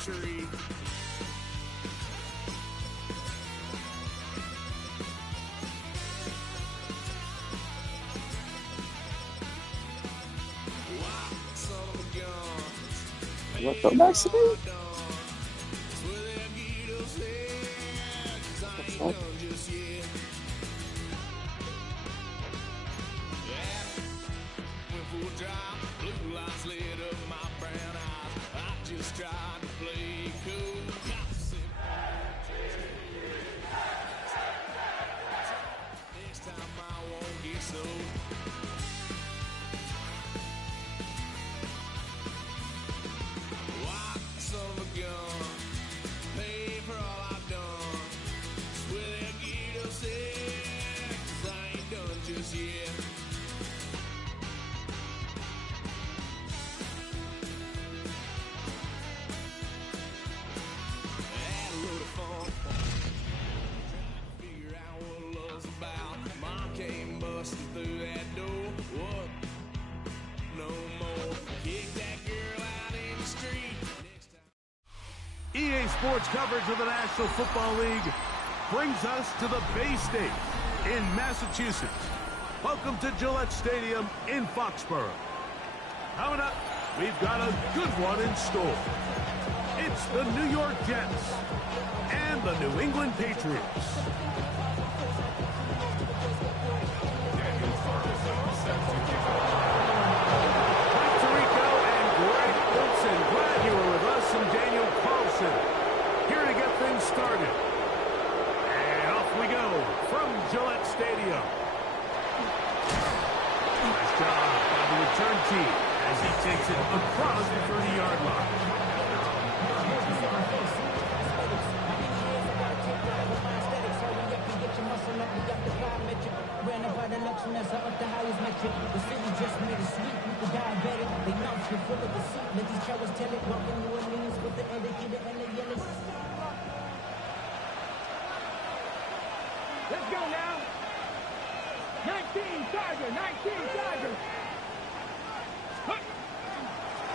tree. What the next thing? EA Sports coverage of the National Football League brings us to the Bay State in Massachusetts. Welcome to Gillette Stadium in Foxborough. Coming up, we've got a good one in store. It's the New York Jets and the New England Patriots. Here to get things started. And off we go from Gillette Stadium. Nice job by the return team as he takes it across the 30-yard line. Let's go now. 19 Chargers, 19 Chargers.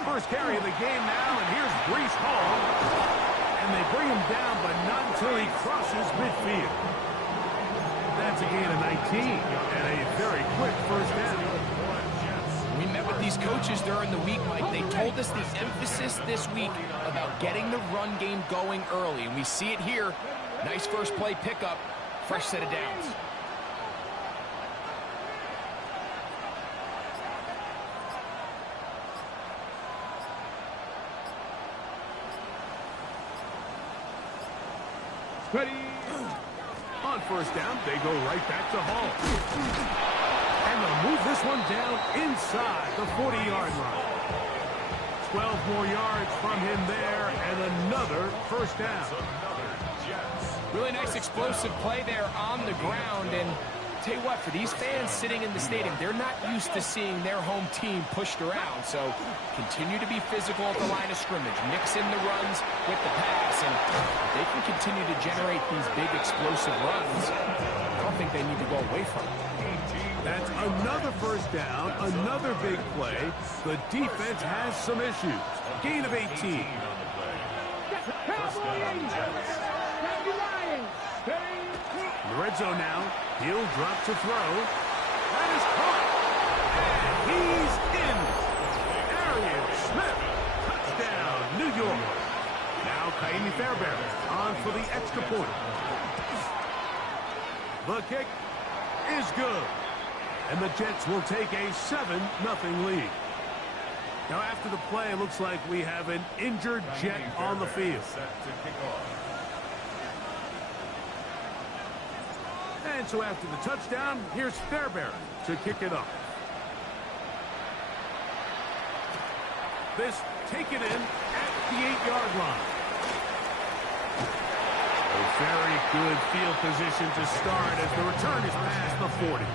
First carry of the game now, and here's Breece Hall. And they bring him down, but not until he crosses midfield. That's a gain of 19 and a very quick first down. We met with these coaches during the week, Mike. They told us the emphasis this week about getting the run game going early, and we see it here. Nice first play pickup, fresh set of downs. Ready. On first down, they go right back to Hall. And they'll move this one down inside the 40-yard line. 12 more yards from him there, and another first down. Really nice explosive play there on the ground, and tell you what, for these fans sitting in the stadium, they're not used to seeing their home team pushed around, so continue to be physical at the line of scrimmage, mix in the runs with the pass, and if they can continue to generate these big explosive runs, I don't think they need to go away from it. That's another first down, another big play. The defense has some issues. Gain of 18. In the red zone now. He'll drop to throw. That is caught. And he's in. Arian Smith. Touchdown, New York. Now Kaimi Fairbairn on for the extra point. The kick is good. And the Jets will take a 7-0 lead. Now after the play, it looks like we have an injured Jet on the field. And so after the touchdown, here's Fairbairn to kick it off. This taken in at the 8-yard line. A very good field position to start as the return is past the 40.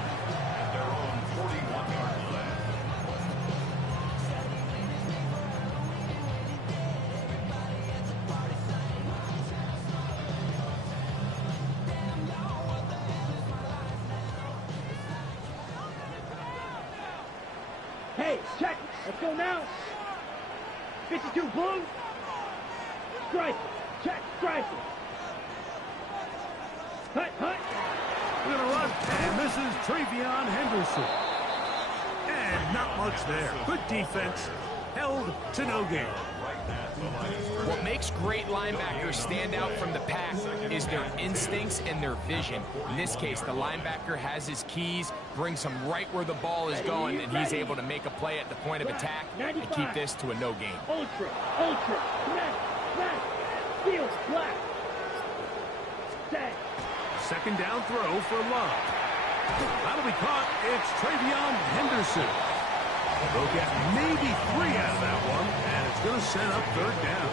Hey, check. Let's go now. 52 Bulls. striker. Check striker. Hut, hut. We're going to run, and this is Travion Henderson. And not much there. Good defense. Held to no gain. What makes great linebackers stand out from the pack is their instincts and their vision. In this case, the linebacker has his keys, brings him right where the ball is going, and he's able to make a play at the point of attack and keep this to a no gain. Ultra, ultra, smash, smash, steal, black. Set. Second down throw for Love. That'll be caught. It's Travion Henderson. They'll get maybe 3 out of that one, and it's going to set up third down.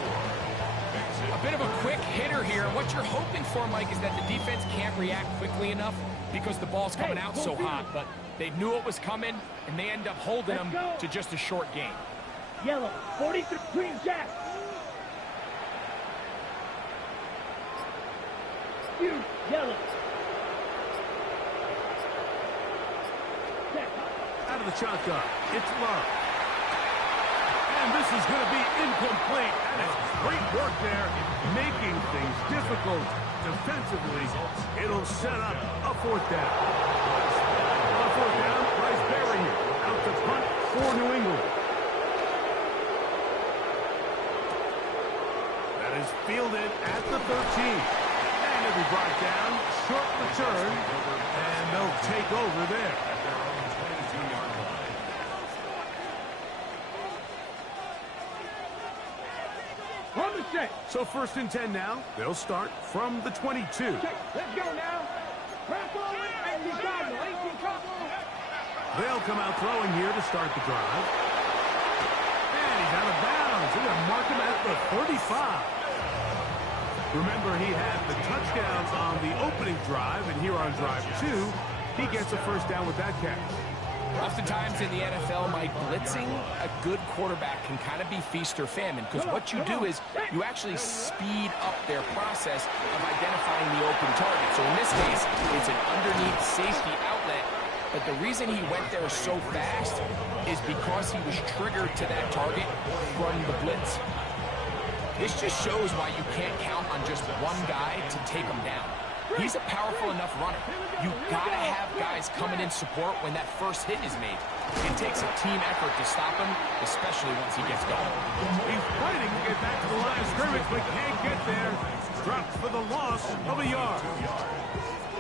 A bit of a quick hitter here. What you're hoping for, Mike, is that the defense can't react quickly enough because the ball's coming out so hot. But they knew it was coming, and they end up holding them to just a short gain. Yellow, 43, green jack. Huge, yellow. Set. Out of the shotgun, it's Love. And this is going to be incomplete. And it's great work there, making things difficult defensively. It'll set up a fourth down. On fourth down, Bryce Berry out to punt for New England. That is fielded at the 13. And it'll be brought down, short return, and they'll take over there. So first and 10 now. They'll start from the 22. Check. Let's go now. Crack on, 18 Cardinal, 18 Cardinal. They'll come out throwing here to start the drive. And he's out of bounds. They're going to mark him at the 35. Remember, he had the touchdowns on the opening drive, and here on drive 2, he gets a first down with that catch. Oftentimes in the NFL, Mike, blitzing a good quarterback can kind of be feast or famine, because what you do is you actually speed up their process of identifying the open target. So in this case, it's an underneath safety outlet, but the reason he went there so fast is because he was triggered to that target from the blitz. This just shows why you can't count on just one guy to take him down. He's a powerful enough runner. You gotta have guys coming in support when that first hit is made. It takes a team effort to stop him, especially once he gets going. He's fighting to get back to the line of scrimmage, but can't get there. Dropped for the loss of a yard.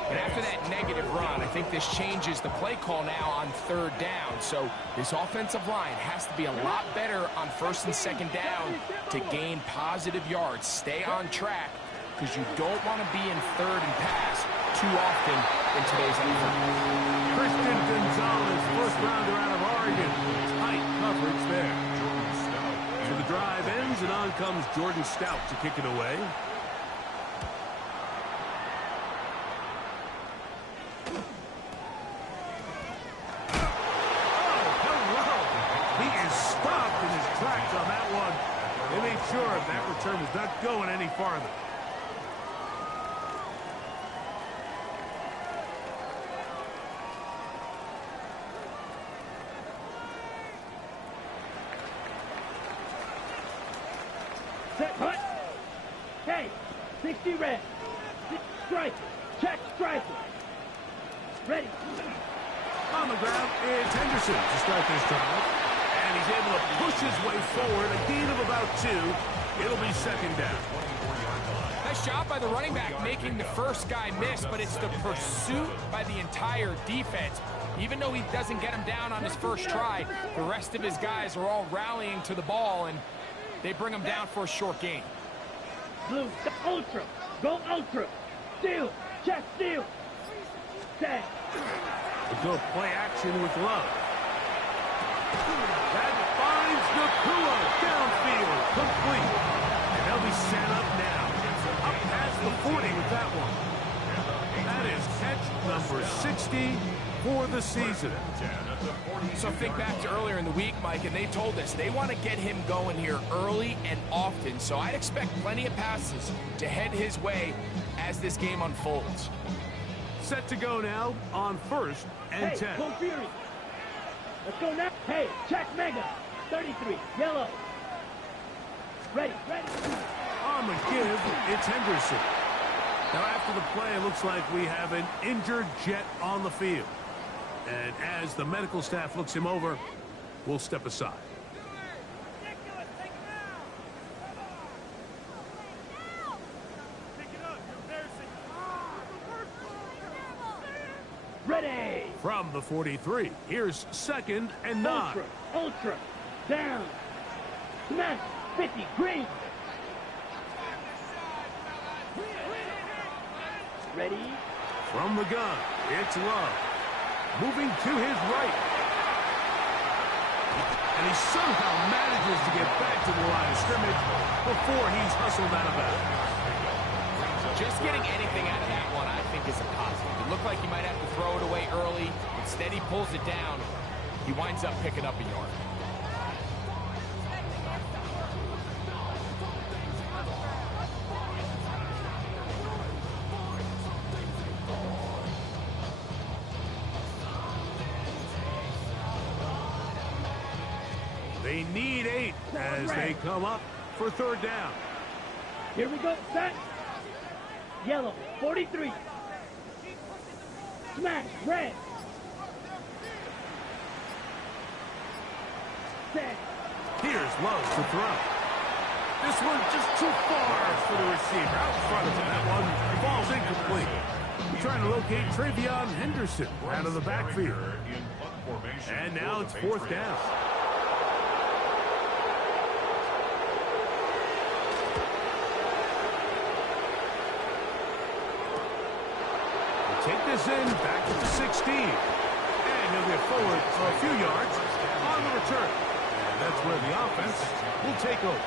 And after that negative run, I think this changes the play call now on third down. So this offensive line has to be a lot better on first and second down to gain positive yards. Stay on track, because you don't want to be in third and pass too often in today's effort. Christian Gonzalez, first rounder out of Oregon. Tight coverage there. So the drive ends, and on comes Jordan Stout to kick it away. On that one, they made sure that return was not going any farther. Set, hut. Hey, 60 red. Strike. Check striker. Ready. On the ground, it's Henderson to start this drive. And he's able to push his way forward, a gain of about 2. It'll be second down. Nice job by the running back making the first guy miss, but it's the pursuit by the entire defense. Even though he doesn't get him down on his first try, the rest of his guys are all rallying to the ball, and they bring him down for a short gain. Blue, ultra. Go ultra. Steal. Check steal. Set. We'll go play action with Love. That finds Nakua downfield, complete. And they'll be set up now. Up past the 40 with that one. That is catch number 60 for the season. So think back to earlier in the week, Mike, and they told us they want to get him going here early and often. So I'd expect plenty of passes to head his way as this game unfolds. Set to go now on first and 10. Hey, go Fury. Let's go now. Hey, check Mega. 33, yellow. Ready, ready. On the give, it's Henderson. Now, after the play, it looks like we have an injured Jet on the field. And as the medical staff looks him over, we'll step aside. Ready. From the 43, here's 2nd and 9. Ultra. Down. Smash. 50. Green. Ready. From the gun, it's Love. Moving to his right. And he somehow manages to get back to the line of scrimmage before he's hustled out of bounds. Just getting anything out of that one, I think, is a positive. It looked like he might have to throw it away early. Instead, he pulls it down. He winds up picking up a yard. They need 8 as they come up for 3rd down. Here we go. Set. Yellow. 43. Smash. Red. Set. Here's Love to throw. This one just too far for the receiver. Out front of him. That one falls incomplete. We're trying to locate Travion Henderson out of the backfield. And now it's 4th down. Take this in, back to the 16. And he'll get forward for a few yards on the return. And that's where the offense will take over.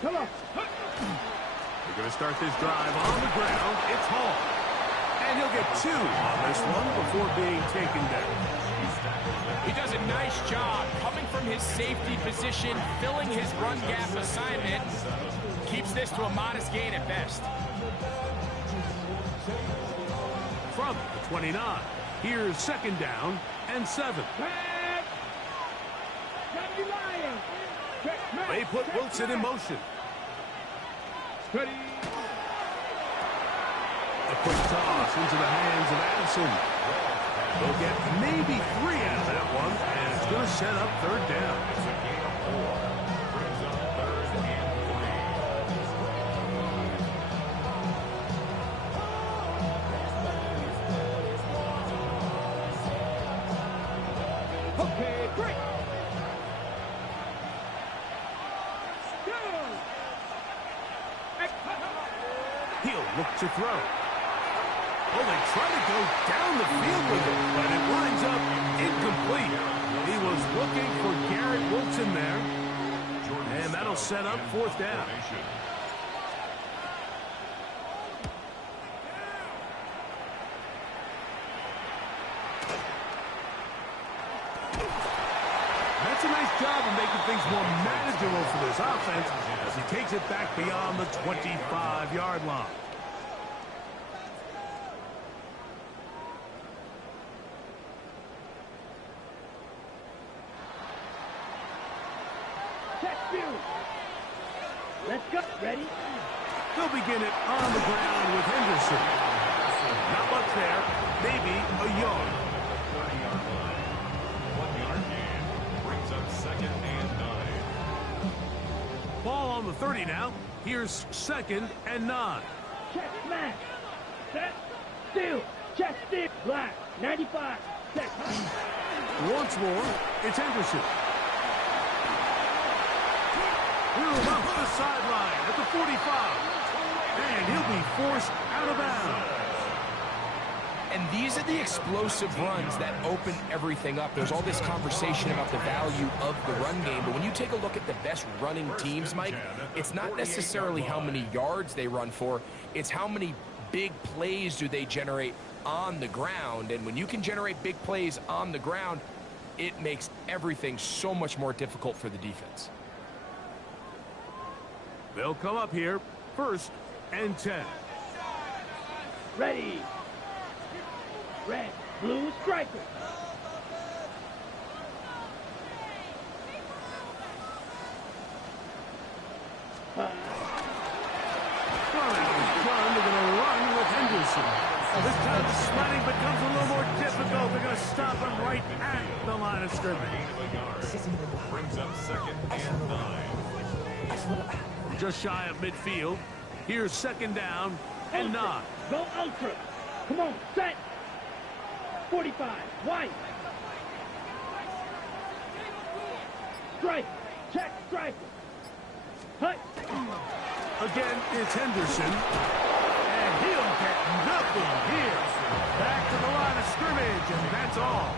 Come on. We're going to start this drive on the ground. It's Hall. And he'll get 2 on this one before being taken down. He does a nice job coming from his safety position, filling his run gap assignment. Keeps this to a modest gain at best. From the 29, here's 2nd down and 7. They put Wilson in motion. Ready. A quick toss into the hands of Addison. They'll get maybe 3 out of that one, and it's going to set up 3rd down. Okay, break. He'll look to throw. Oh, they try to go down the field with it, but it winds up incomplete. He was looking for Garrett Wilson there, and that'll set up 4th down. That's a nice job of making things more manageable for this offense as he takes it back beyond the 25-yard line. Let's go. Ready? They'll begin it on the ground with Henderson. Not much there. Maybe a yard. 1-yard gain brings up 2nd and 9. Ball on the 30 now. Here's 2nd and 9. Check smash. Set. Steal. Check steal. Black. 95. Set. Once more, it's Henderson. Through up the sideline at the 45. And he'll be forced out of bounds. And these are the explosive runs that open everything up. There's all this conversation about the value of the run game, but when you take a look at the best running teams, Mike, it's not necessarily how many yards they run for, it's how many big plays do they generate on the ground. And when you can generate big plays on the ground, it makes everything so much more difficult for the defense. They'll come up here, 1st and 10. Ready. Red, blue, striker. They're going to run with Henderson. This time the sledding becomes a little more difficult. They're going to stop him right at the line of scrimmage. Brings up second and 9. Just shy of midfield. Here's second down and 9. Go ultra. Come on, set. 45, white. Strike, check, striker. Hut. Again, it's Henderson. And he'll get nothing here. Back to the line of scrimmage, and that's all.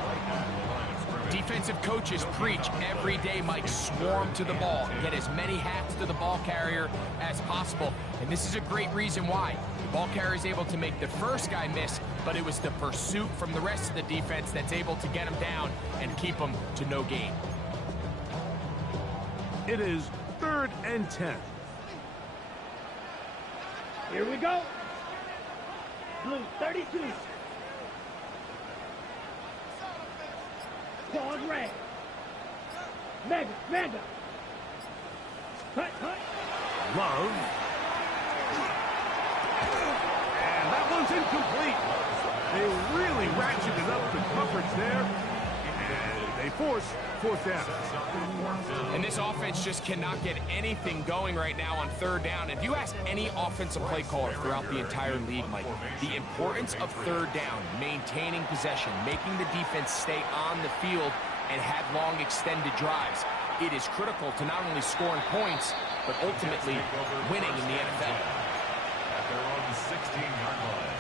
Defensive coaches preach every day, Mike, swarm to the ball. Get as many hats to the ball carrier as possible. And this is a great reason why. The ball carrier is able to make the first guy miss, but it was the pursuit from the rest of the defense that's able to get him down and keep him to no gain. It is 3rd and 10. Here we go. Blue 32. Pause red. Mega. Hut. Love. And that one's incomplete. They really ratcheted up the coverage there. And they force 4th down. And this offense just cannot get anything going right now on 3rd down. If you ask any offensive play caller throughout the entire league, Mike, the importance of 3rd down, maintaining possession, making the defense stay on the field and have long extended drives, it is critical to not only scoring points, but ultimately winning in the NFL. At their own 16-yard line.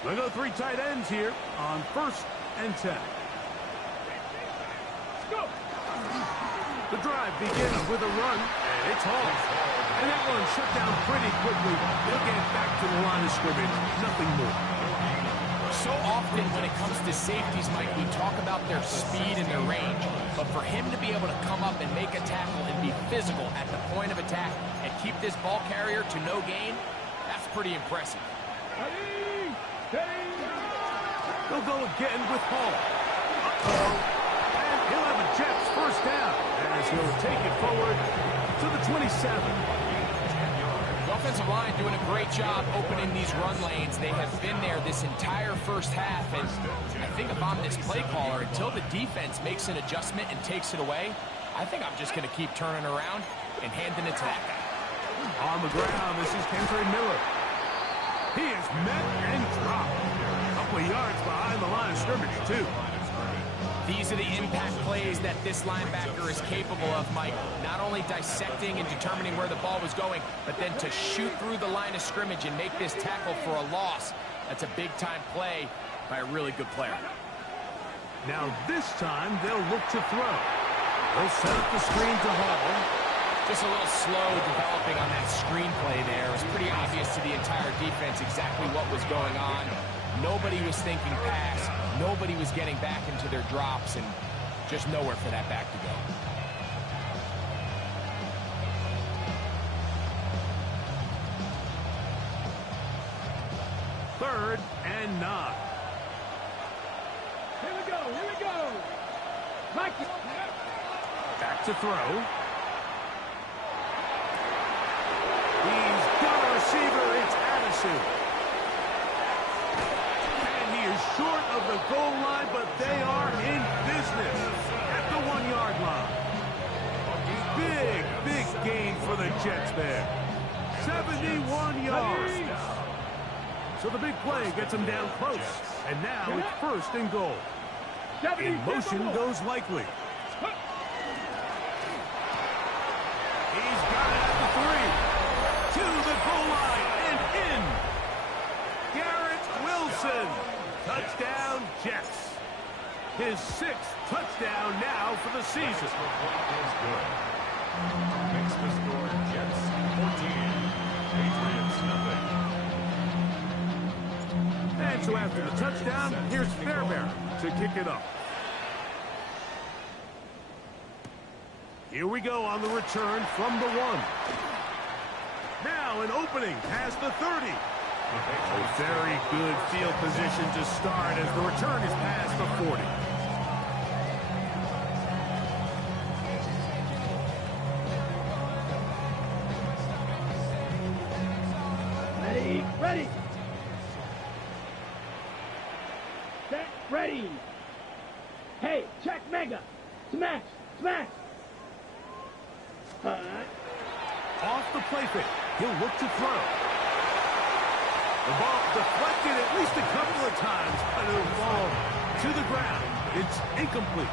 They go 3 tight ends here on 1st and 10. Go. The drive begins with a run, and it's Hall. And that one shut down pretty quickly. They'll get back to the line of scrimmage. Nothing more. So often when it comes to safeties, Mike, we talk about their speed and their range. But for him to be able to come up and make a tackle and be physical at the point of attack and keep this ball carrier to no gain, that's pretty impressive. They'll go again with Hall. And he'll have a Jets 1st down as he'll take it forward to the 27. The offensive line doing a great job opening these run lanes. They have been there this entire first half, and I think if I'm this play caller, until the defense makes an adjustment and takes it away, I think I'm just going to keep turning around and handing it to that guy. On the ground, this is Kendra Miller. He is met and dropped. A couple of yards behind the line of scrimmage, too. These are the impact plays that this linebacker is capable of, Mike. Not only dissecting and determining where the ball was going, but then to shoot through the line of scrimmage and make this tackle for a loss. That's a big-time play by a really good player. Now this time, they'll look to throw. They'll set up the screen to Hall. Just a little slow developing on that screenplay there. It was pretty obvious to the entire defense exactly what was going on. Nobody was thinking pass. Nobody was getting back into their drops, and just nowhere for that back to go. Third and 9. Here we go. Mikey. Back to throw. He's got a receiver. It's Addison. And he is short of the goal line, but they are in business at the 1-yard line. Big gain for the Jets there. 71 yards. So the big play gets him down close. And now it's 1st and goal. In motion goes Likely. He's got it at the 3. To the goal line and in. Garrett Wilson. Touchdown, Jets. His 6th touchdown now for the season. Makes the score Jets 14, Patriots nothing. And so after the touchdown, here's Fairbairn to kick it up. Here we go on the return from the 1. Now an opening past the 30. A very good field position to start as the return is past the 40. Ready. Set, ready. Hey, check mega. Smash. Off the play fake. He'll look to throw. The ball deflected at least a couple of times, but it'll fall to the ground. It's incomplete.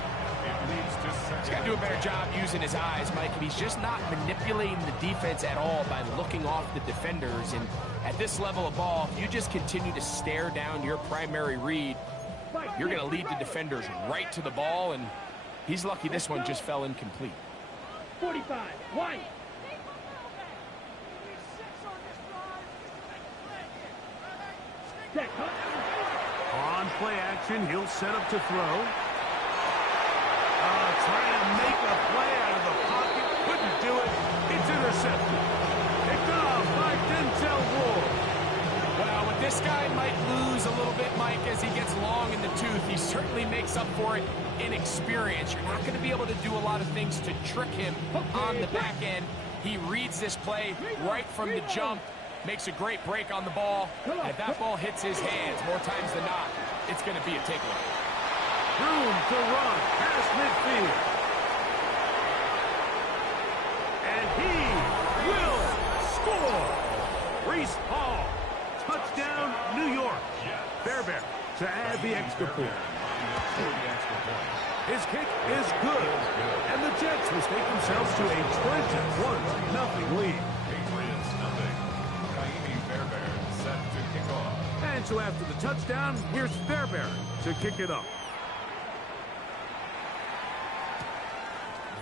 He's got to do a better job using his eyes, Mike, and he's just not manipulating the defense at all by looking off the defenders. And at this level of ball, if you just continue to stare down your primary read, you're going to lead the defenders right to the ball, and he's lucky this one just fell incomplete. 45, wide. Set, on play action, he'll set up to throw. Trying to make a play out of the pocket. Couldn't do it. It's intercepted. Picked off by Denzel Ward. Well, what this guy might lose a little bit, Mike, as he gets long in the tooth, he certainly makes up for it in experience. You're not going to be able to do a lot of things to trick him on the back end. He reads this play right from the jump, makes a great break on the ball. And if that ball hits his hands more times than not, it's going to be a takeaway. Room to run past midfield. And he will score. Reese Hall. Touchdown, New York. Fairbairn to add the extra point. His kick is good. And the Jets will take themselves to a 21-0 lead. Patriots nothing. Fairbairn set to kick off. And so after the touchdown, here's Fairbairn to kick it up.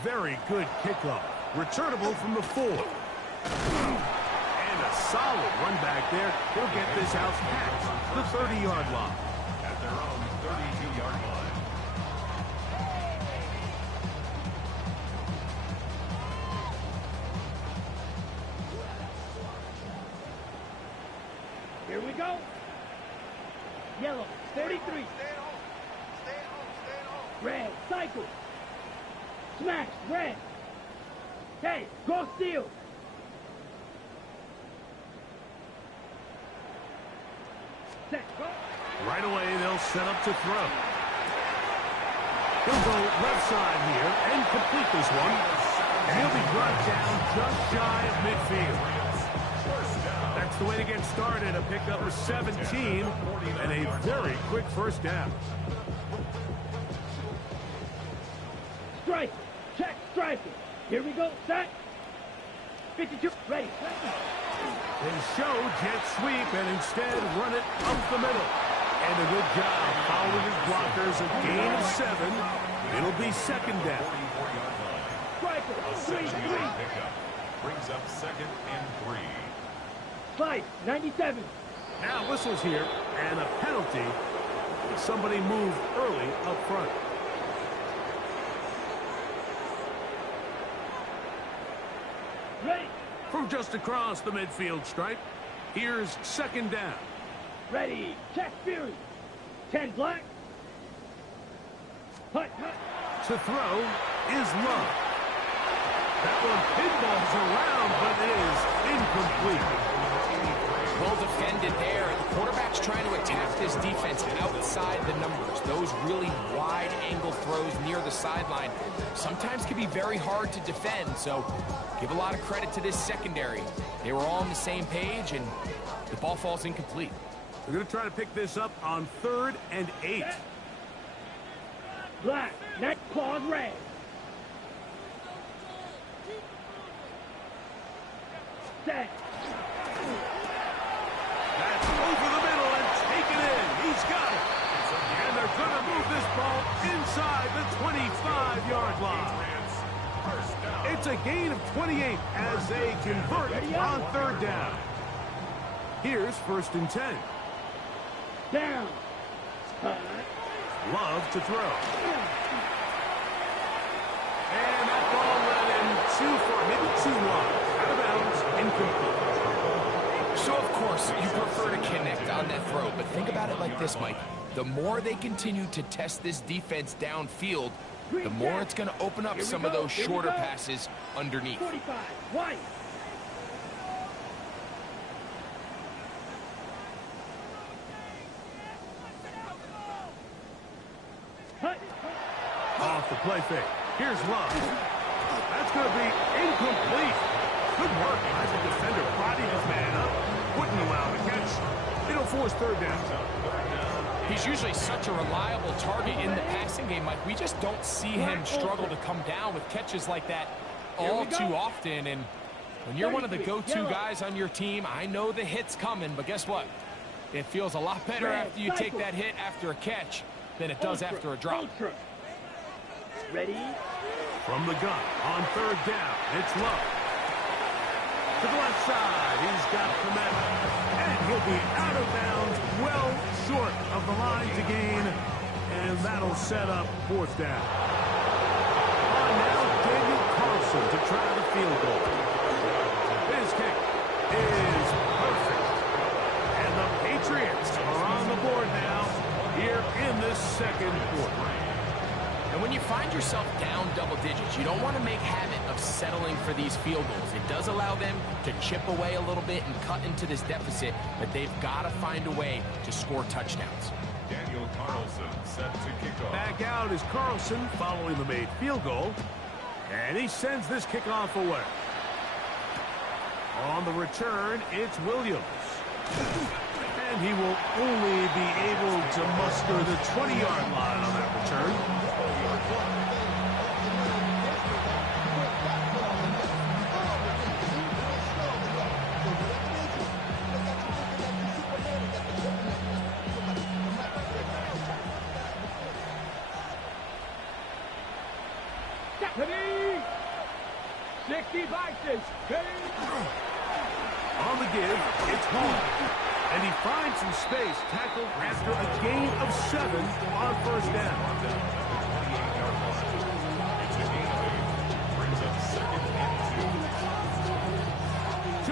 Very good kickoff. Returnable from the 4. And a solid run back there. He'll get this house past the 30-yard line. At their own 32-yard line. Here we go. Yellow, 43. Stay home. Red, cycle. Smash, red. Hey, go steal. Set, go. Right away, they'll set up to throw. He'll go left side here and complete this one. And he'll be brought down just shy of midfield. That's the way to get started. A pickup of 17 and a very quick first down. Strike. Check, striker. Here we go. Set. 52. Ready. They show jet sweep and instead run it up the middle. And a good job following his blockers. A gain of 7. It'll be second down. Striker. A 6-yard pickup brings up 2nd and 3. 5, 97. Now whistles here and a penalty. Somebody moved early up front. Ready. From just across the midfield stripe, here's second down. Ready. Check Fury. 10 black. Hut. To throw is Love. That one pinballs around, but is incomplete. Well defended there. The quarterback's trying to attack this defense outside the numbers. Those really wide angle throws near the sideline sometimes can be very hard to defend. So give a lot of credit to this secondary. They were all on the same page, and the ball falls incomplete. We're going to try to pick this up on 3rd and 8. Black. Neck claws red. Set. That's over the middle and taken in. He's got it. And they're going to move this ball inside the 25-yard line. It's a gain of 28 as they convert on 3rd down. Here's 1st and 10. down. Love to throw. And that ball went in too far, maybe too long. Out of bounds, incomplete. So, of course, you prefer to connect on that throw, but think about it like this, Mike. The more they continue to test this defense downfield, the more it's going to open up some of those shorter passes underneath. 45, white. Off the play fake. Here's Love. That's going to be incomplete. Good work as the defender bodied his man up. Wouldn't allow the catch. It'll force third down. He's usually such a reliable target in the passing game, Mike. We just don't see him struggle to come down with catches like that all too often. And when you're one of the go-to guys on your team, I know the hit's coming, but guess what? It feels a lot better after you take that hit after a catch than it does after a drop. Ready? From the gun on third down, it's Love. To the left side, he's got Komet. And he'll be out of bounds, well short of the line to gain. And that'll set up fourth down. On now, Daniel Carlson to try the field goal. His kick is perfect. And the Patriots are on the board now here in this second quarter. And when you find yourself down double digits, you don't want to make habit of settling for these field goals. It does allow them to chip away a little bit and cut into this deficit, but they've got to find a way to score touchdowns. Daniel Carlson set to kick off. Back out is Carlson following the made field goal. And he sends this kickoff away. On the return, it's Williams. And he will only be able to muster the 20-yard line on that return. Ready? 60 boxes. Ready? On the give, it's Hall. And he finds some space, tackled after a gain of 7 on first down. It's a gain of 8. Brings up second and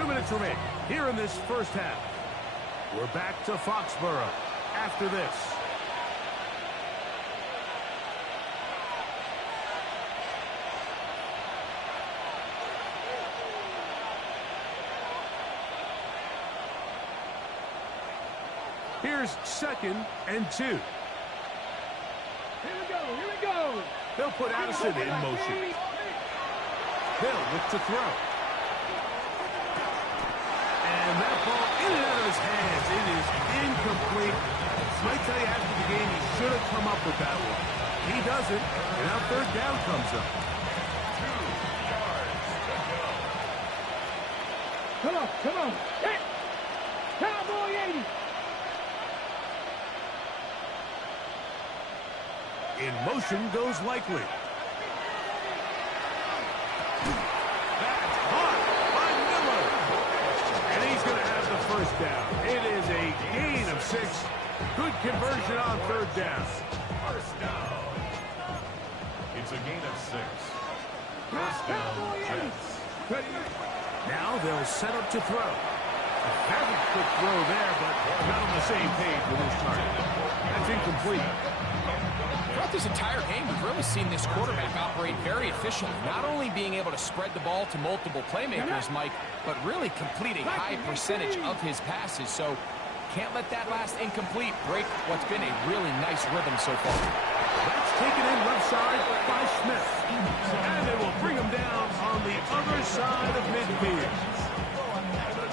2. 2 minutes remain here in this first half. We're back to Foxborough after this. Here's second and 2. Here we go. Here we go. They'll put Addison in motion. Hill look to throw. And that ball in and out of his hands. It is incomplete. Might tell you after the game he should have come up with that one. He doesn't, and now third down comes up. 2 yards to go. Come on. Come on. Hit. Cowboy 80. In motion goes Likely. That's hot by Miller. And he's going to have the first down. It is a gain of 6. Good conversion on third down. First down. It's a gain of 6. First down, Jets. Now they'll set up to throw. A very quick throw there, but not on the same page with his target. That's incomplete. Throughout this entire game, we've really seen this quarterback operate very efficiently, not only being able to spread the ball to multiple playmakers, Mike, but really complete a high percentage of his passes. So can't let that last incomplete break what's been a really nice rhythm so far. That's taken in left side by Smith. And it will bring him down on the other side of midfield.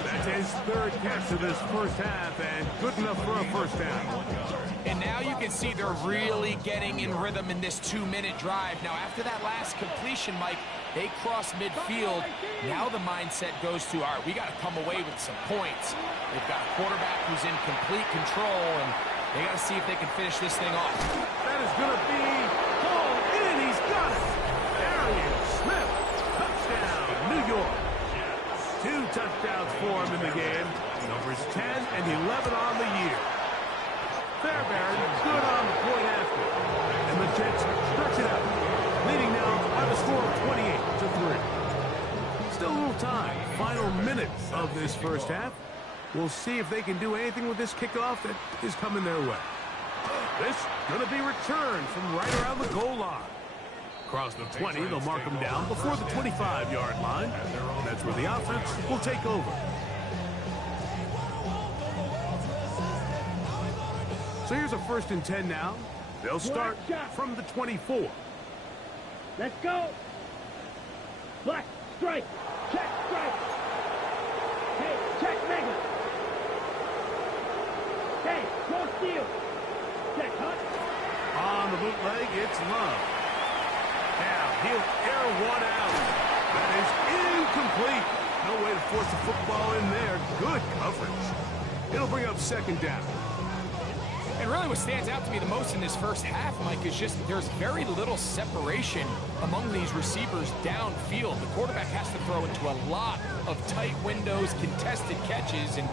That's his third catch of this first half, and good enough for a first down. And now you can see they're really getting in rhythm in this 2-minute drive. Now, after that last completion, Mike, they cross midfield. Now the mindset goes to, all right, we got to come away with some points. They've got a quarterback who's in complete control, and they got to see if they can finish this thing off. That is going to be hauled in. He's got it. Arian Smith, touchdown, New York. 2 touchdowns for him in the game. Numbers 10 and 11 on the year. fair, Baron. Good on the point after. And the Jets stretch it out, leading now by the score of 28-3. Still a little time. Final minutes of this first half. We'll see if they can do anything with this kickoff that is coming their way. This going to be returned from right around the goal line. Across the 20, they'll mark them down before the 25-yard line. And that's where the offense will take over. So here's a 1st and 10 now. They'll start from the 24. Let's go. Black, strike. Check, strike. Hey, check, mega. Hey, go steal. Check, hut. On the bootleg, it's Love. Now, he'll air one out. That is incomplete. No way to force the football in there. Good coverage. It'll bring up 2nd down. And really what stands out to me the most in this first half, Mike, is just there's very little separation among these receivers downfield. The quarterback has to throw into a lot of tight windows, contested catches, and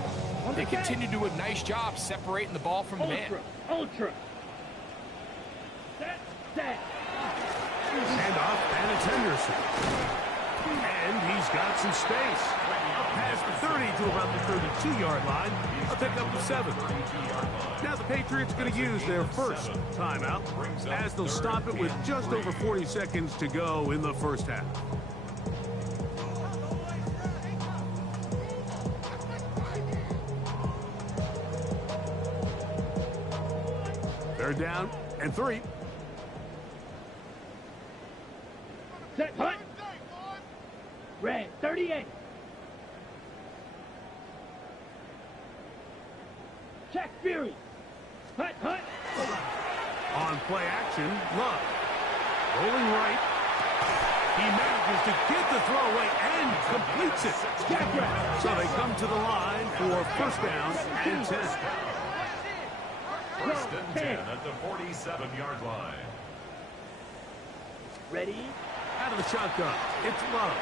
they continue to do a nice job separating the ball from the man. Ultra. Set. Handoff, and it's Henderson. And he's got some space. Past the 30 to about the 32-yard line. A pick up to 7. Now the Patriots going to use their first timeout as they'll stop it with just over 40 seconds to go in the first half. They're down and 3. Set, hut. Red, 38. Check, Fury. Hut, hut. On play action, Love. Rolling right. He manages to get the throw away and completes it. So they come to the line for 1st down and 10. 1st and 10 at the 47-yard line. Ready? Out of the shotgun, it's Love.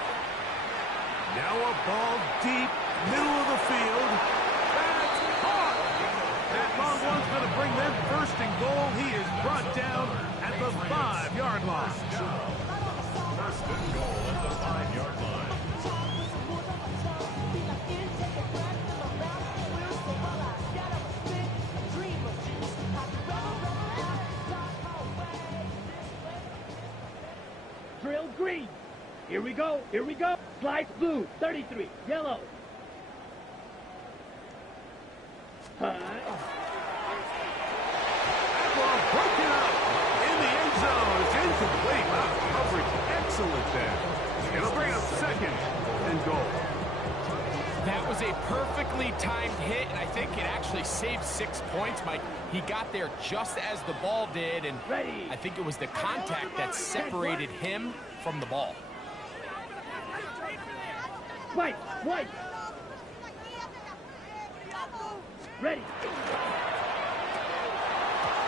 Now a ball deep, middle of the field. That's caught! That long one's going to bring them 1st and goal. He is brought down at the 5-yard line. 1st and goal at the 5-yard line. Drill green. Here we go. Here we go. Slice blue. 33. Yellow. Hut. That ball broken up in the end zone. It's incomplete. Wow, coverage excellent there. It'll bring up 2nd and goal. That was a perfectly timed hit, and I think it actually saved 6 points, Mike. He got there just as the ball did, and I think it was the contact that separated him from the ball. White. Ready.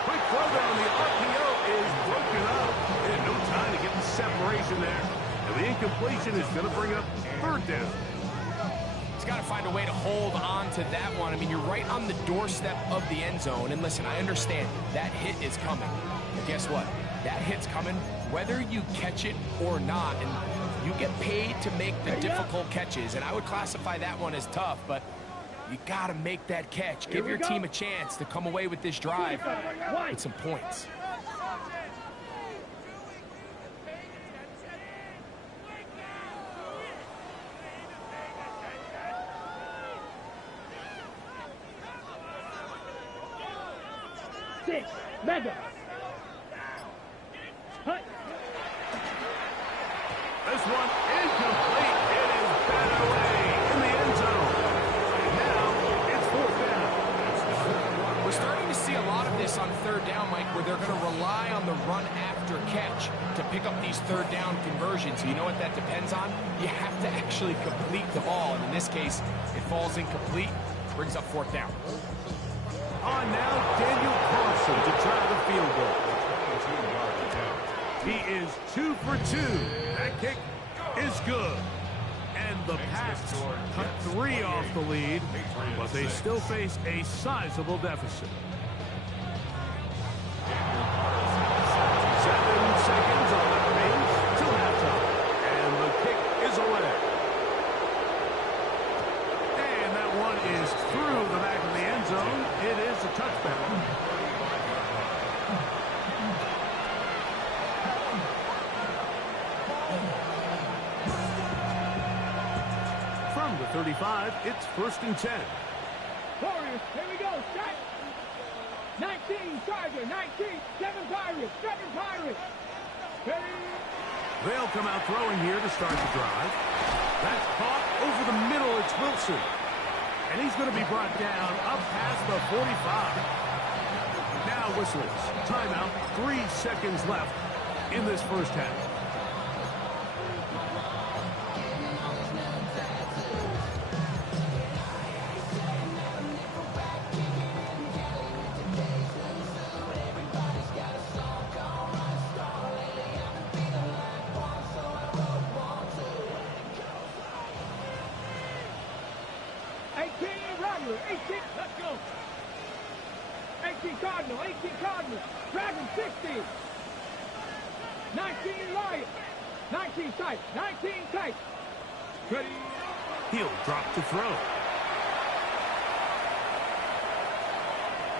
Quick throw down. The RPO is broken up. And no time to get the separation there. And the incompletion is going to bring up 3rd down. He's got to find a way to hold on to that one. I mean, you're right on the doorstep of the end zone. And listen, I understand that hit is coming. But guess what? That hit's coming whether you catch it or not. And you get paid to make the difficult catches. And I would classify that one as tough, but you got to make that catch. Give your team a chance to come away with this drive with some points. Mega. Hut. This one incomplete. It is batted away in the end zone. And now it's 4th down. We're starting to see a lot of this on 3rd down, Mike, where they're going to rely on the run after catch to pick up these 3rd down conversions. You know what that depends on? You have to actually complete the ball. And in this case, it falls incomplete, brings up 4th down. On now, Daniel Carlson to try the field goal. He is 2 for 2. That kick is good. And the Pats cut 3 off the lead, but they still face a sizable deficit. through the back of the end zone. It is a touchback. From the 35, it's 1st and 10. Warriors, here we go. Shot. 19, Charger. 19, 7 Pirates. 7 Pirates. Ready? They'll come out throwing here to start the drive. That's caught over the middle. It's Wilson. And he's going to be brought down up past the 45. Now whistles. Timeout. 3 seconds left in this first half. Let's go. 18 Cardinal, 18 Cardinal. Dragon 60. 19 Lion. 19 Tight, 19 Tight. Ready. He'll drop to throw.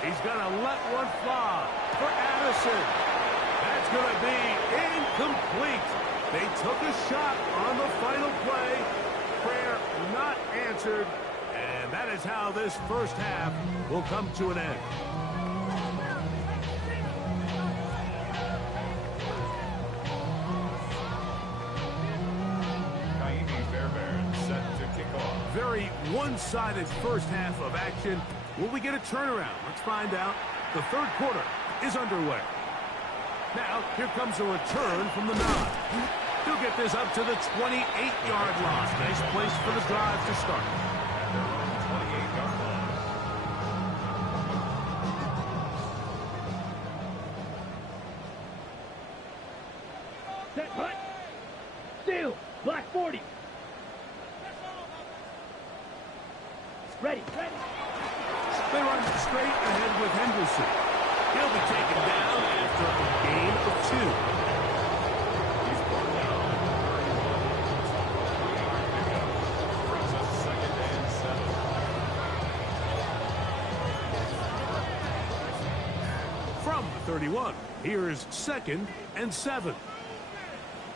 He's going to let one fly for Addison. That's going to be incomplete. They took a shot on the final play. Prayer not answered. And that is how this first half will come to an end. Set to kick off. Very one-sided first half of action. Will we get a turnaround? Let's find out. The third quarter is underway. Now, here comes a return from the 9. He'll get this up to the 28-yard line. Nice place for the drive to start. 28-yard line. Set hut. Steal. Black 40. Ready. Ready. They run straight ahead with Henderson. He'll be taken down after a gain of 2. He's brought down. Brings us 2nd and 7. From the 31, here's 2nd and 7.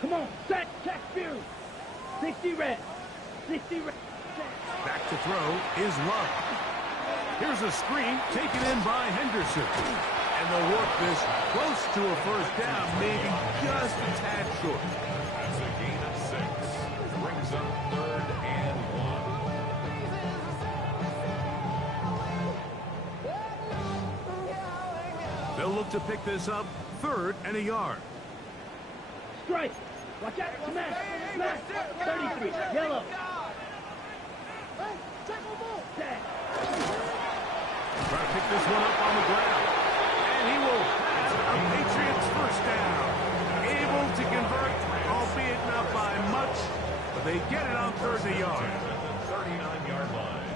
Come on. Set. Check Fury. 60 red. 60 red. Back to throw is Love. Here's a screen taken in by Henderson. And they'll work this close to a first down, maybe just a tad short. That's a gain of 6. Brings up 3rd and 1. They'll look to pick this up 3rd and a yard. Strike. Watch out. Smash. Smash. 33. Yellow. Set. Try to pick this one up on the ground. And he will have a Patriots first down. Able to convert, albeit not by much, but they get it on 3rd and a yard. 39-yard line.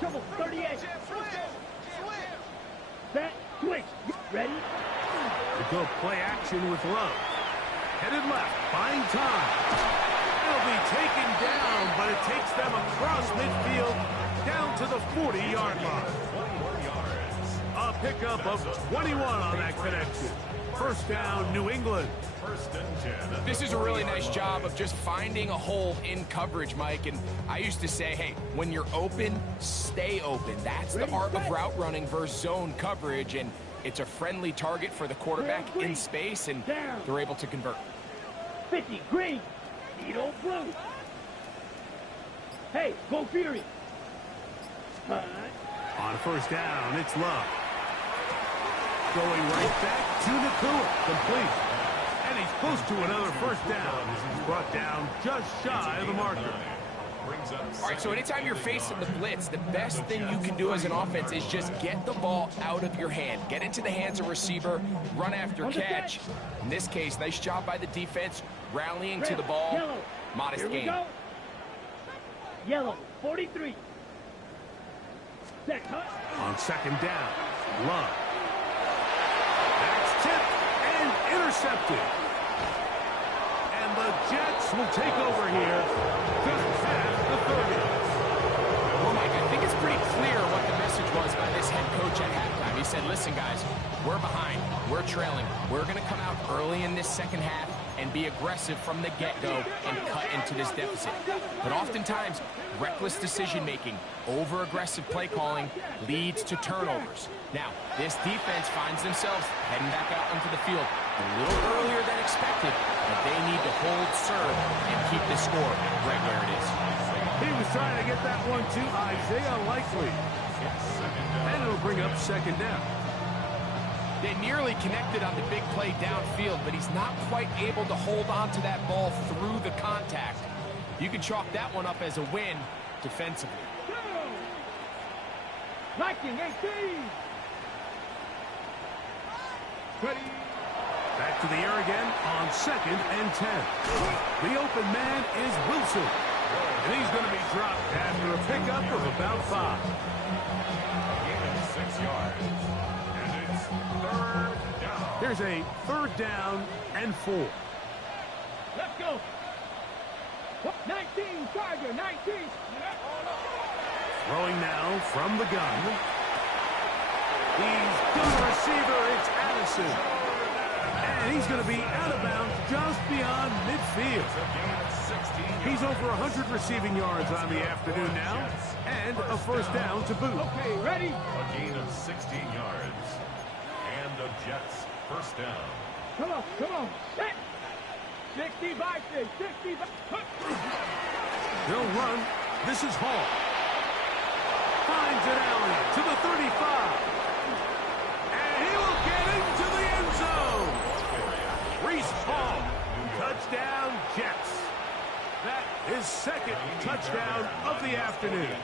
Trouble. 38. Set. Switch. Ready. They go play action with Love. Headed left, buying time. They'll be taken down, but it takes them across midfield down to the 40-yard line. 21 yards. A pickup of 21 on that connection. First down, New England. 1st and 10. This is a really nice job of just finding a hole in coverage, Mike. And I used to say, hey, when you're open, stay open. That's the art of route running versus zone coverage. And it's a friendly target for the quarterback in space, and they're able to convert. 50. Green. Needle blue. Hey, go Fury. On first down, it's Love. Going right back to Nakua. Complete. And he's close to another first down as he's brought down just shy of the marker. All right, so anytime you're facing the blitz, the best thing you can do as an offense is just get the ball out of your hand. Get into the hands of receiver, run after catch. In this case, nice job by the defense, rallying to the ball. Yellow. Modest gain. Go. Yellow. 43. Set. Hut. On 2nd down, Love. That's tipped and intercepted. And the Jets will take over here just past the 30. Well, Mike, I think it's pretty listen, guys, we're behind. We're trailing. We're going to come out early in this second half and be aggressive from the get-go and cut into this deficit. But oftentimes, reckless decision-making, over-aggressive play calling leads to turnovers. Now, this defense finds themselves heading back out onto the field a little earlier than expected, but they need to hold serve and keep the score right where it is. He was trying to get that one to Isaiah Likely. And it'll bring up second down. They nearly connected on the big play downfield, but he's not quite able to hold on to that ball through the contact. You can chalk that one up as a win defensively. Liking 18. Ready. Back to the air again on 2nd and 10. The open man is Wilson. And he's going to be dropped after a pickup of about 5. Gain of 6 yards. And it's 3rd down. Here's a 3rd down and 4. Let's go. 19, Charger, 19. Throwing now from the gun. He's got a receiver. It's Addison. And he's going to be out of bounds just beyond midfield. He's over 100 receiving yards on the afternoon now. And a 1st down to boot. Okay, ready? A gain of 16 yards. And the Jets 1st down. Come on, come on. Set. 65, 65. They'll run. This is Hall. Finds it Allen to the 35. And he will get into the end zone. Reese Hall. Touchdown, Jets. That is 2nd touchdown of the afternoon.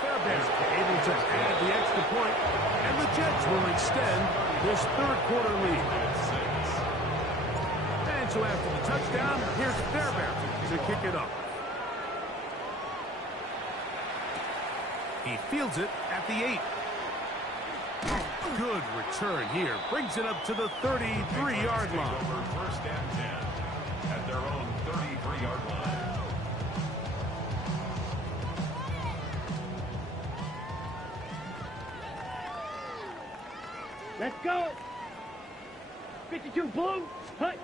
Fairbairn able to add the extra point, and the Jets will extend this 3rd quarter lead. And so after the touchdown, here's Fairbairn to kick it up. He fields it at the 8. Good return here. Brings it up to the 33-yard line. Over 1st and 10 at their own 33-yard line. Let's go. 52 blue. Hut.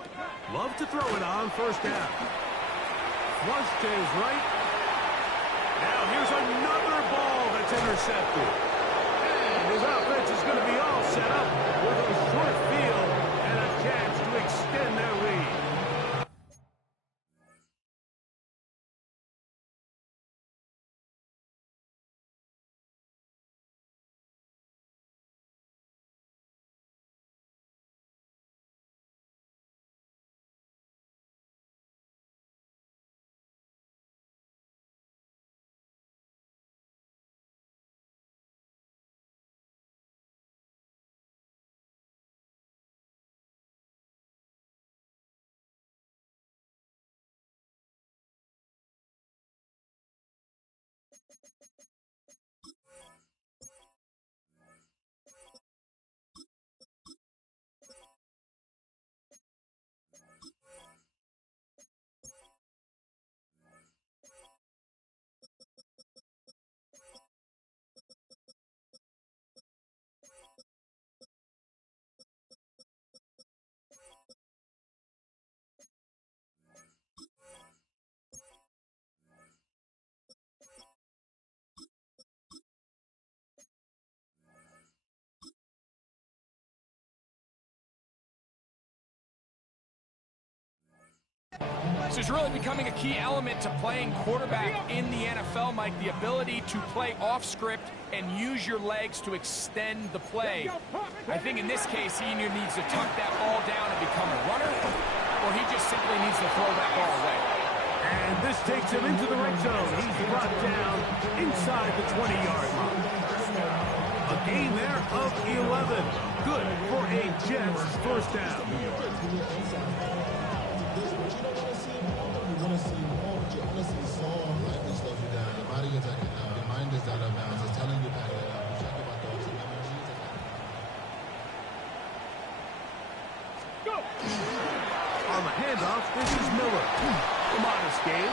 Love to throw it on 1st down. Flush to his right. Now here's another ball that's intercepted. And his offense is going to be all set up with a short field and a chance to extend their lead. This is really becoming a key element to playing quarterback in the NFL, Mike, the ability to play off script and use your legs to extend the play. I think in this case, he either needs to tuck that ball down and become a runner, or he just simply needs to throw that ball away. And this takes him into the red zone. He's brought down inside the 20-yard line. A gain there of 11. Good for a Jets 1st down. You want to see more, but you honestly saw life that slows you down. Your body is acting up. Your mind is out of bounds. It's telling you back it up. You check about those and memories. Go. On the handoff, this is Miller. A modest gain.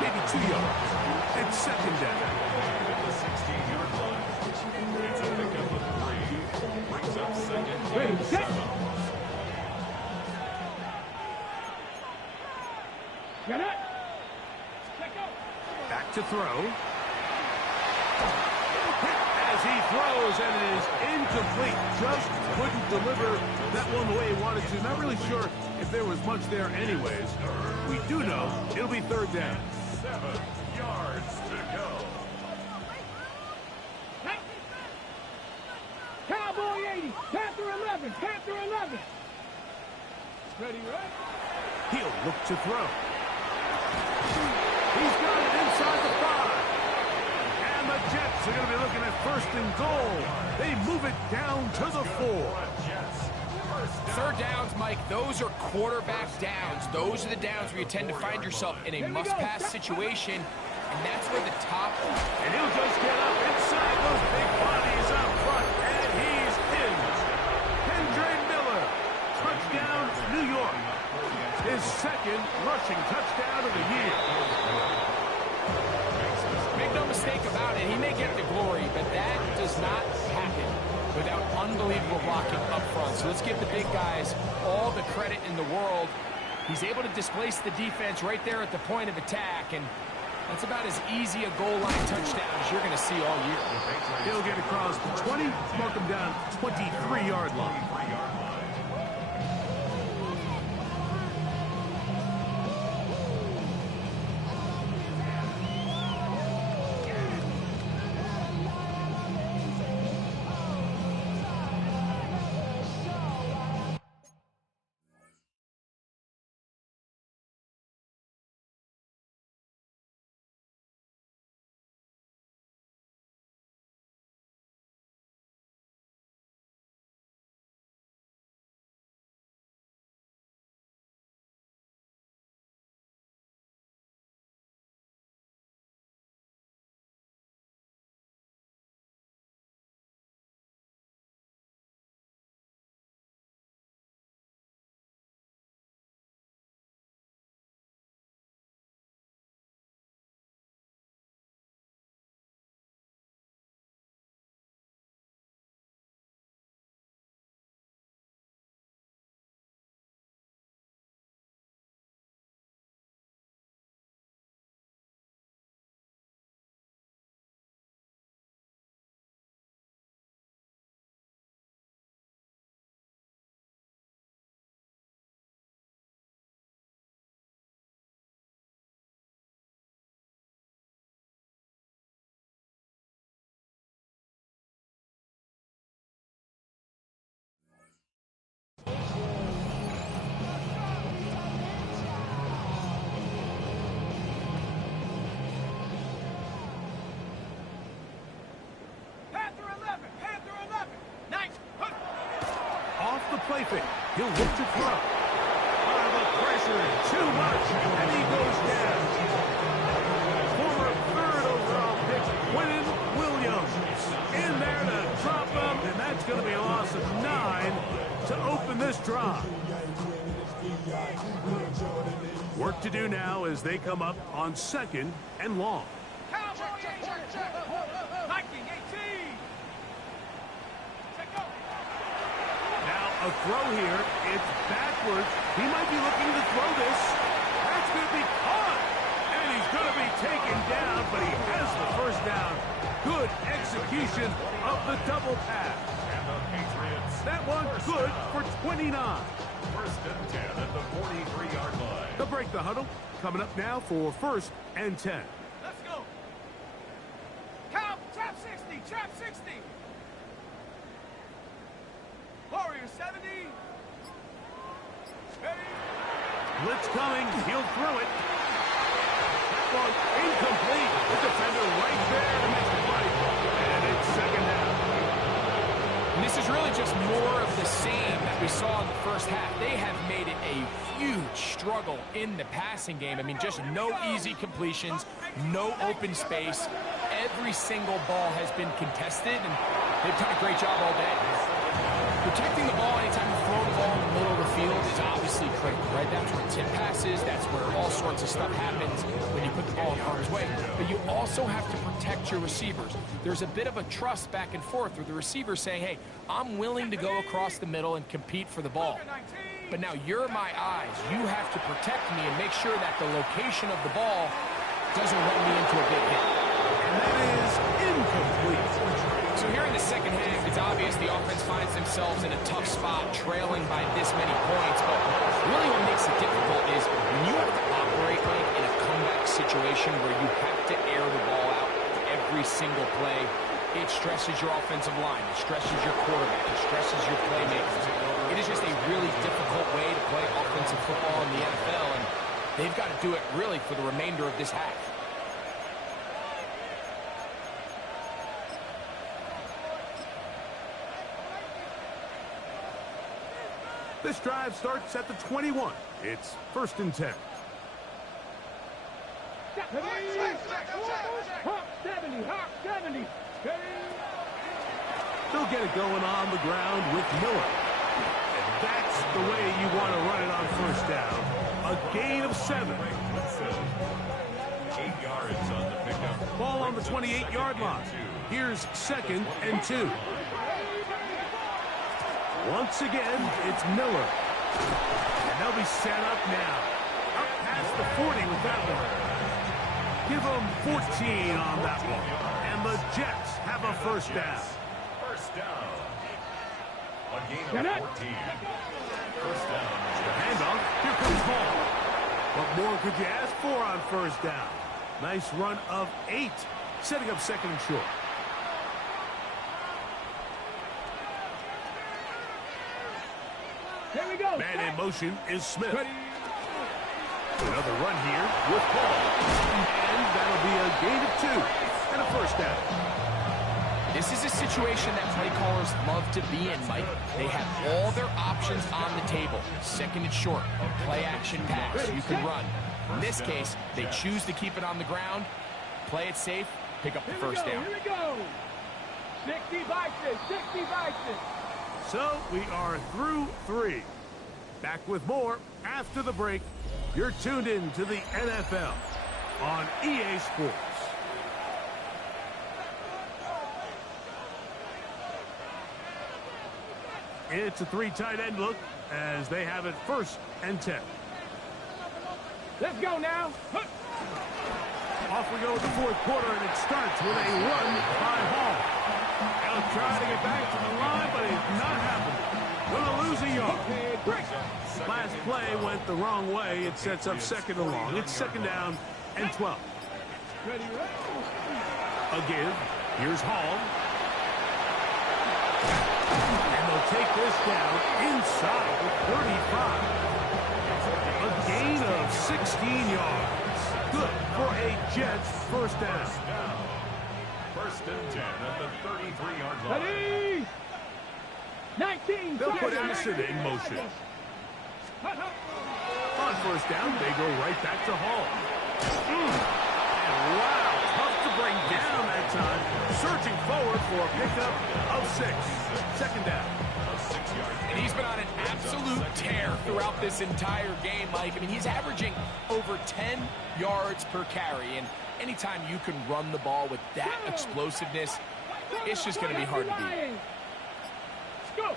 Maybe 2 yards. It's 2nd down. The 16-yard line. Ready, set. Get up. Let go. Back to throw. As he throws, and it is incomplete. Just couldn't deliver that one the way he wanted to. Not really sure if there was much there anyways. We do know it'll be third down. 7 yards to go. Cowboy 80. Panther 11. Panther 11. Ready, right? He'll look to throw. He's got it inside the 5. And the Jets are going to be looking at first and goal. They move it down to the 4. Third downs, Mike, those are quarterback downs. Those are the downs where you tend to find yourself in a must-pass situation, and that's where the top... And he'll just get up inside those big bodies up front, and he's in. Kendra Miller, touchdown, New York. His second rushing touchdown of the year. Make no mistake about it, he may get the glory, but that does not happen without unbelievable blocking up front. So let's give the big guys all the credit in the world. He's able to displace the defense right there at the point of attack, and that's about as easy a goal line touchdown as you're going to see all year. He'll get across the 20, mark him down 23-yard line. Play fake. He'll look to throw. The pressure too much, and he goes down. Former third overall pick, Quinnen Williams, in there to drop him, and that's going to be a loss of 9 to open this drive. Work to do now as they come up on 2nd and long. A throw here. It's backwards. He might be looking to throw this. That's going to be caught. And he's going to be taken down, but he has the first down. Good execution of the double pass. And the Patriots. That one good for 29. First and 10 at the 43-yard line. They'll break the huddle. Coming up now for 1st and 10. Let's go. Cow, trap 60, trap 60. Warrior 70. Ready. Blitz coming. He'll throw it. That one incomplete. The defender right there to make the play. And it's 2nd down. And this is really just more of the same that we saw in the first half. They have made it a huge struggle in the passing game. I mean, just no easy completions, no open space. Every single ball has been contested, and they've done a great job all day. Protecting the ball anytime you throw the ball in the middle of the field is obviously critical, right? That's where tip passes. That's where all sorts of stuff happens when you put the ball in front harm's way. But you also have to protect your receivers. There's a bit of a trust back and forth with the receiver saying, hey, I'm willing to go across the middle and compete for the ball. But now you're my eyes. You have to protect me and make sure that the location of the ball doesn't run me into a big hit. And that is incomplete. So here in the second half, it's obvious the offense finds themselves in a tough spot, trailing by this many points. But really what makes it difficult is when you have to operate like in a comeback situation where you have to air the ball out every single play, it stresses your offensive line, it stresses your quarterback, it stresses your playmakers. It is just a really difficult way to play offensive football in the NFL, and they've got to do it really for the remainder of this half. This drive starts at the 21. It's 1st and 10. Hawk 70, Hawk 70. They'll get it going on the ground with Miller. And that's the way you want to run it on 1st down. A gain of 7. 8 yards on the pickup. Ball on the 28-yard line. Here's 2nd and 2. Once again, it's Miller. And they'll be set up now. Up past the 40 with that one. Give them 14 on that one. And the Jets have a 1st down. 1st down. A gain of 14. 1st down. Handoff. Here comes Hall. What more could you ask for on 1st down? Nice run of 8. Setting up 2nd and short. Here we go. Man in motion is Smith. Another run here with Paul. And that'll be a gain of 2 and a 1st down. This is a situation that play callers love to be in, Mike. They have all their options on the table. 2nd and short, play action pass, you can run. In this case, they choose to keep it on the ground, play it safe, pick up the 1st down. Here we go. 60 Bison, 60 Bison. So we are through 3. Back with more after the break. You're tuned in to the NFL on EA Sports. It's a 3 tight end look as they have it 1st and 10. Let's go now. Off we go with the 4th quarter, and it starts with a run by Hall. He'll try to get back to the line, but it's not happening. Gonna lose a yard. Last play went the wrong way. It sets up 2nd and long. It's 2nd down and 12. Again, here's Hall. And they'll take this down inside the 35. A gain of 16 yards. Good for a Jets 1st down. 1st and 10 at the 33-yard line. Ready? 19. They'll put Emerson in motion. On 1st down, they go right back to Hall. And wow, tough to bring down that time. Searching forward for a pickup of 6. 2nd down. And he's been on an absolute tear throughout this entire game, Mike. I mean, he's averaging over 10 yards per carry. And anytime you can run the ball with that explosiveness, it's just going to be hard to beat. Go. A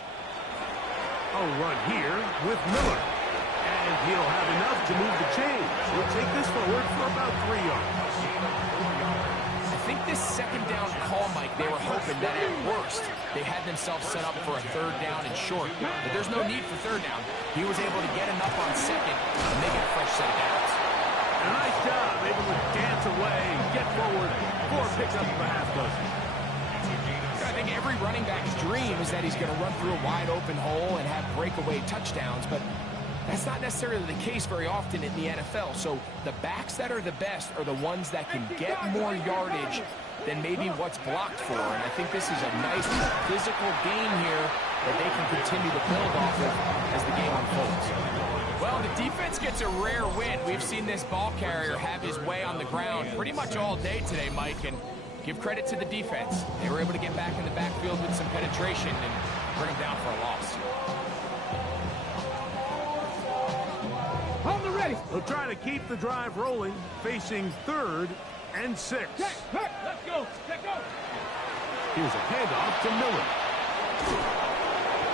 run here with Miller. And he'll have enough to move the chains. He'll take this forward for about 3 yards. I think this 2nd down call, Mike, they were hoping that at worst they had themselves set up for a 3rd down and short. But there's no need for 3rd down. He was able to get enough on 2nd and make it a fresh set of downs. And a nice job, able to dance away and get forward for a pickup of a half dozen. I think every running back's dream is that he's going to run through a wide open hole and have breakaway touchdowns, but that's not necessarily the case very often in the NFL. So the backs that are the best are the ones that can get more yardage than maybe what's blocked for. And I think this is a nice physical game here that they can continue to build off of as the game unfolds. Well, the defense gets a rare win. We've seen this ball carrier have his way on the ground pretty much all day today, Mike, and give credit to the defense. They were able to get back in the backfield with some penetration and bring them down for a loss. On the ready. They'll try to keep the drive rolling, facing 3rd and 6. Let's go. Let's go. Here's a handoff to Miller.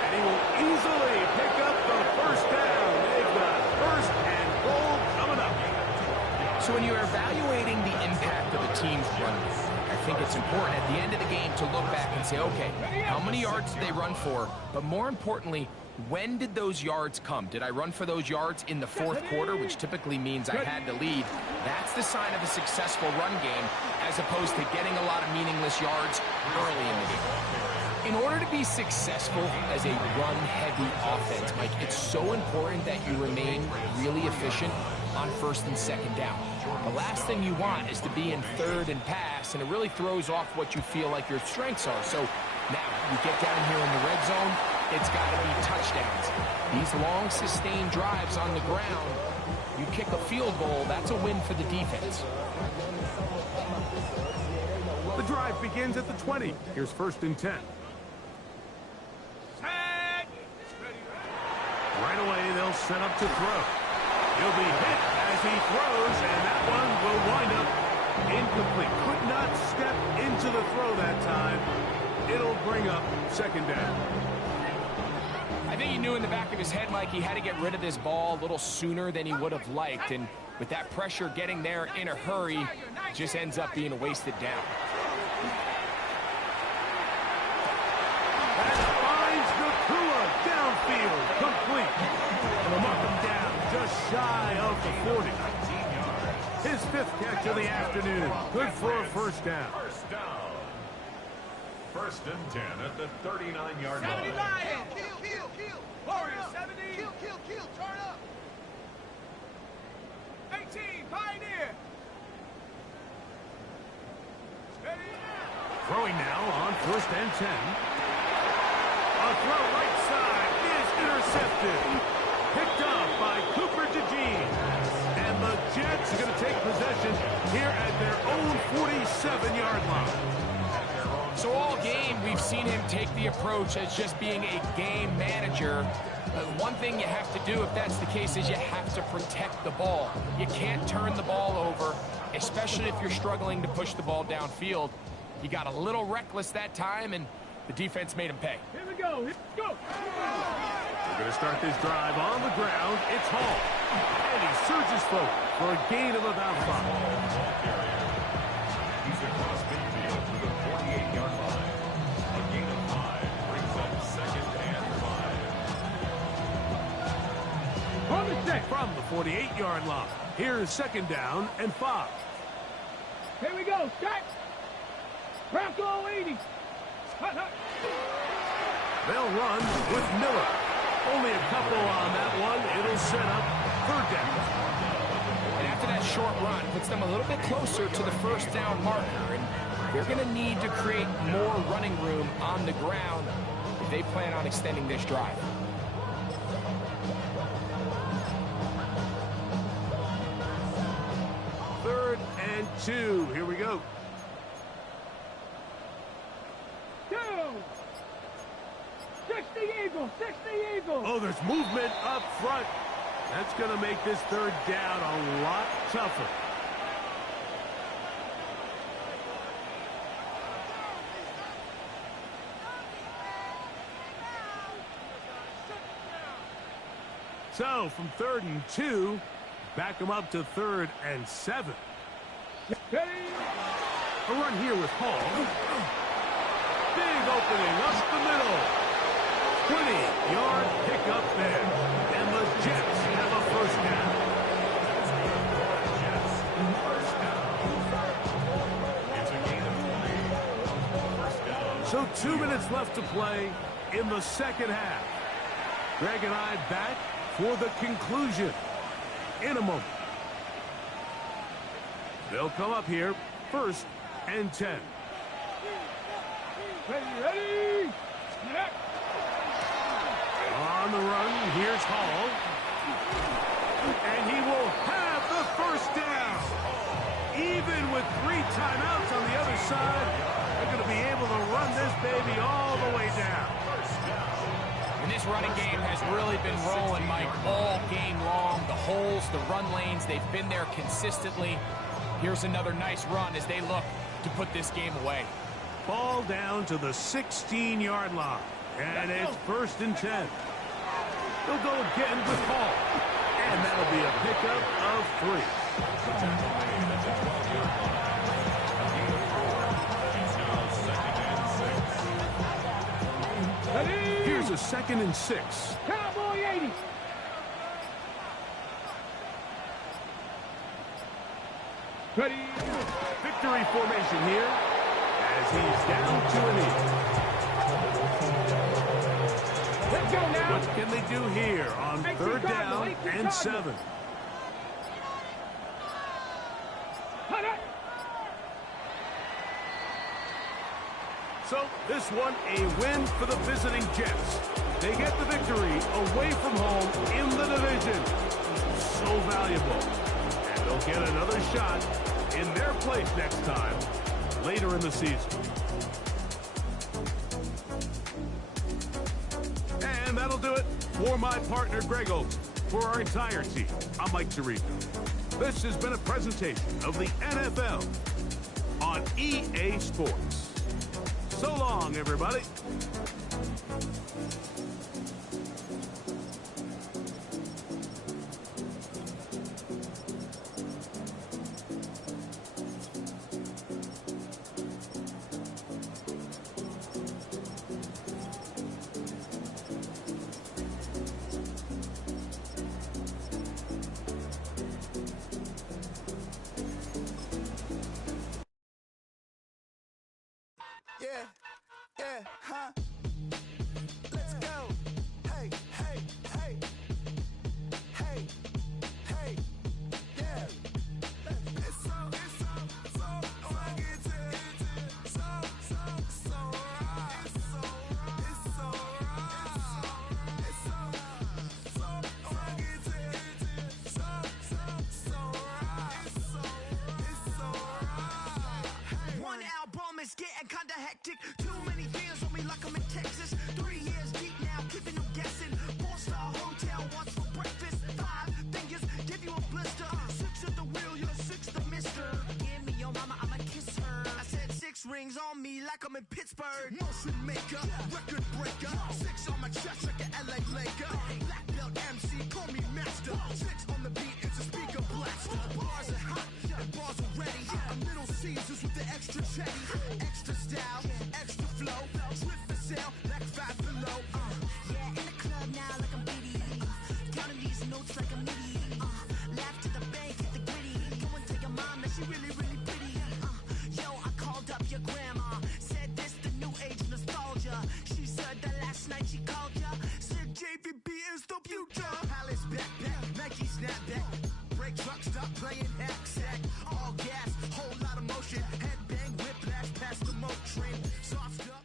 And he will easily pick up the first down. They've got 1st and goal coming up. So when you're evaluating the impact of a team's run game, I think it's important at the end of the game to look back and say, okay, how many yards did they run for? But more importantly, when did those yards come? Did I run for those yards in the 4th quarter, which typically means I had to lead? That's the sign of a successful run game, as opposed to getting a lot of meaningless yards early in the game. In order to be successful as a run-heavy offense, Mike, it's so important that you remain really efficient on 1st and 2nd down. The last thing you want is to be in 3rd and pass, and it really throws off what you feel like your strengths are. So now you get down here in the red zone, it's got to be touchdowns. These long, sustained drives on the ground, you kick a field goal, that's a win for the defense. The drive begins at the 20. Here's 1st and 10. Right away, they'll set up to throw. He'll be hit as he throws, and that one will wind up incomplete. Could not step into the throw that time. It'll bring up 2nd down. I think he knew in the back of his head, Mike, he had to get rid of this ball a little sooner than he would have liked. And with that pressure getting there in a hurry, it just ends up being a wasted down. And finds Nakua downfield, complete. And they'll mark him down just shy of the 40. His 5th catch of the afternoon. Good for a 1st down. 1st down. 1st and 10 at the 39-yard line. 79. Kill. Warriors, 70. Kill. Turn up. 18. Pioneer. Throwing now on 1st and 10. A throw right side is intercepted. Picked up by Cooper DeJean. And the Jets are going to take possession here at their own 47-yard line. So all game, we've seen him take the approach as just being a game manager. One thing you have to do if that's the case is you have to protect the ball. You can't turn the ball over, especially if you're struggling to push the ball downfield. He got a little reckless that time, and the defense made him pay. Here we go. We're going to start this drive on the ground. It's Hall. And he surges forward for a gain of about 5. He's across midfield to the 48-yard line. A gain of 5 brings up 2nd and 5. From the 48-yard line. Here's 2nd down and 5. Here we go. Start. Bronco 80. They'll run with Miller. Only a couple on that one. It'll set up 3rd down. And after that short run, puts them a little bit closer to the 1st down marker. And they're going to need to create more running room on the ground if they plan on extending this drive. Third and 2. Here we go. 60 Eagles. Oh, there's movement up front. That's going to make this 3rd down a lot tougher. So, from 3rd and 2, back them up to 3rd and 7. A run here with Hall. Big opening up the middle. 20-yard pickup there. And the Jets have a 1st down. It's a gain of 3. 1st down. So 2 minutes left to play in the 2nd half. Greg and I back for the conclusion in a moment. They'll come up here 1st and 10. Ready. On the run, here's Hall. And he will have the 1st down. Even with 3 timeouts on the other side, they're going to be able to run this baby all the way down. And this running game has really been rolling, Mike, all game long. The holes, the run lanes, they've been there consistently. Here's another nice run as they look to put this game away. Ball down to the 16-yard line. And it's 1st and 10. They'll go again with Hall. And that'll be a pickup of 3. Here's a 2nd and 6. Cowboy 80. Ready. Victory formation here as he's down to a knee. Let's go now. What can they do here on 3rd down and 7? Hunter. So this one a win for the visiting Jets. They get the victory away from home in the division. So valuable. And they'll get another shot in their place next time later in the season. And that'll do it for my partner Greg Olson. For our entire team, I'm Mike Tirico. This has been a presentation of the NFL on EA Sports. So long, everybody. Let's go. Hey, hey, hey. Hey, hey, yeah. It's so right. It's so right. It's so right. One album is getting kinda hectic. Too many things on me like I'm in Texas. 3 years deep now, keeping them guessing. 4-star hotel, what's for breakfast? 5 fingers, give you a blister. 6 at the wheel, you're 6 the mister. Give me your mama, I'ma kiss her. I said 6 rings on me like I'm in Pittsburgh. Motion maker, record breaker. 6 on my chest like an LA Laker. Black belt MC, call me master. 6 on the beat, it's a speaker blaster. Bars are hot, and bars are ready. A Little Caesars with the extra chetty. Extra style, extra flow. Drip for sale, like 5 below. Yeah, in the club now like I'm Biddy. Counting these notes like a MIDI. Laugh to the bank, hit the gritty. Go and tell your mom that she really, really pretty. Yo, I called up your grandma. Said this the new age nostalgia. She said that last night she called ya. Said JVB is the future. Palace backpack, Nike snapback. Break truck, stop playing hack sack. All gas, whole lot of motion. Headbang, whiplash, past the moat train. Soft stuff.